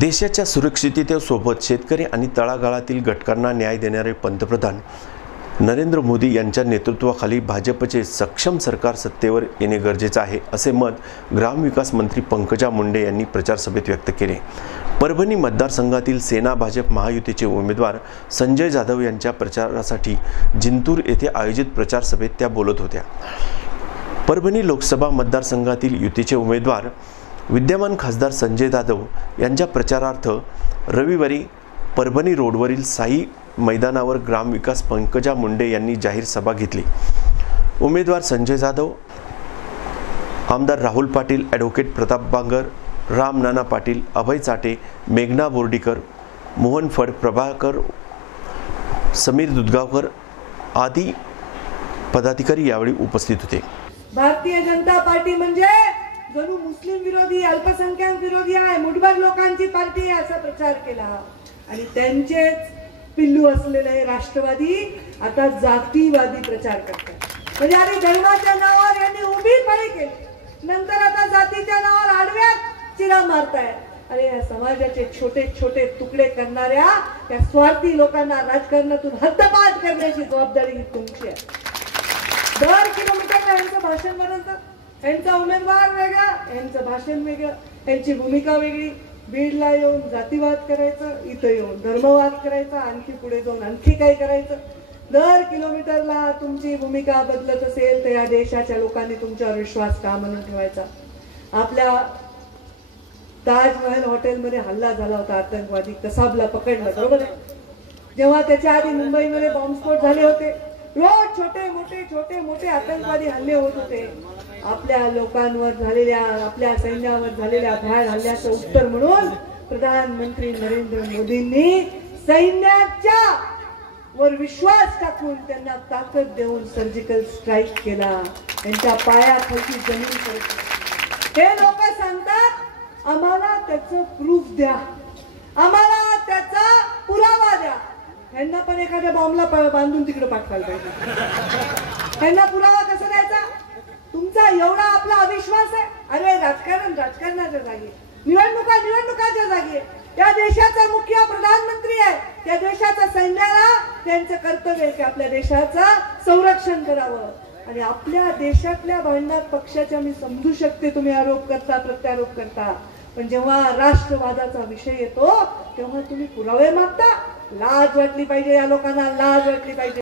देशाच्या सुरक्षिततेसोबत शेतकरी आणि तळागाळातील घटकांना न्याय देणारे पंतप्रधान नरेंद्र मोदी यांच्या नेतृत्वाखाली भाजपचे सक्षम सरकार सत्तेवर येणे गरजेचं आहे असे मत ग्रामविकास मंत्री पंकजा मुंडे यांनी प्रचारसभेत व्यक्त केले. परभणी मतदारसंघातील सेना भाजप महायुतीचे उमेदवार संजय जाधव यांच्या प्रचारासाठी जिंतूर येथे आयोजित प्रचारसभेत त्या बोलत होत्या. परभणी लोकसभा मतदारसंघातील युतीचे उमेदवार विद्यमान खासदार संजय जाधव यांच्या प्रचारार्थ रविवारी परभणी रोडवरील साई मैदानावर ग्रामविकास पंकजा मुंडे यांनी जाहीर सभा घेतली. उमेदवार संजय जाधव आमदार राहुल पाटील ॲडव्होकेट प्रताप बांगर राम नाना पाटील अभय चाटे मेघना बोर्डीकर मोहन फड प्रभाकर समीर दुधगावकर आदी पदाधिकारी यावेळी उपस्थित होते. भारतीय जनता पार्टी म्हणजे जणू मुस्लिम विरोधी अल्पसंख्याक विरोधी आहे मुठभर लोकांची पार्टी आहे असा प्रचार केला. आणि त्यांचेच पिल्लू असलेले हे राष्ट्रवादी आता जातीवादी प्रचार करतात. म्हणजे आणि धर्माच्या नावावर यांनी उभी फळी केली. नंतर आता जातीच्या नावावर आडव्या चिरा मारताय अरे या समाजाचे छोटे छोटे तुकडे करणाऱ्या त्या स्वार्थी लोकांना राजकारणातून हद्दपात करण्याची जबाबदारी ही तुमची आहे. दर किलोमीटरला यांचं भाषण बनवतात. यांचा उमेदवार वेगळा यांचं भाषण वेगळं यांची भूमिका वेगळी. बीडला येऊन जातीवाद करायचं इथं येऊन धर्मवाद करायचा आणखी पुढे जाऊन आणखी काय करायचं. दर किलोमीटरला तुमची भूमिका बदलत असेल तर या देशाच्या लोकांनी तुमच्यावर विश्वास का म्हणून ठेवायचा? आपल्या ताजमहल हॉटेलमध्ये हल्ला झाला होता आतंकवादी कसाबला पकडला बरोबर? आहे जेव्हा त्याच्या आधी मुंबईमध्ये बॉम्बस्फोट झाले होते रोज छोटे मोठे छोटे मोठे आतंकवादी हल्ले होत होते. आपल्या लोकांवर झालेल्या आपल्या सैन्यावर झालेल्या भ्याड हल्ल्याचं उत्तर म्हणून प्रधानमंत्री नरेंद्र मोदींनी सैन्याच्या वर विश्वास टाकून त्यांना ताकद देऊन सर्जिकल स्ट्राईक केला. त्यांच्या पायाखालची जमीन हे लोक सांगतात आम्हाला त्याचं प्रूफ द्या. आम्हाला त्याचा पुरावा द्या. ह्यांना पण एखाद्या बॉम्बला प- बांधून तिकडे पाठवायला पाहिजे. ह्यांना पुरावा तुमचा एवढा आपला अविश्वास आहे? अरे राजकारण राजकारणाच्या जागी. निवडणुका निवडणुकाच्या जागी. त्या देशाचा मुख्य प्रधानमंत्री आहे. त्या देशाच्या सैन्याला त्यांचं कर्तव्य आहे की आपल्या देशाचं संरक्षण करावं. आणि आपल्या देशातल्या भांडणात पक्षाच्या मी समजू शकते तुम्ही आरोप करता प्रत्यारोप करता. पण जेव्हा राष्ट्रवादाचा विषय येतो तेव्हा तुम्ही पुरावे मागता. लाज वाटली पाहिजे या लोकांना लाज वाटली पाहिजे.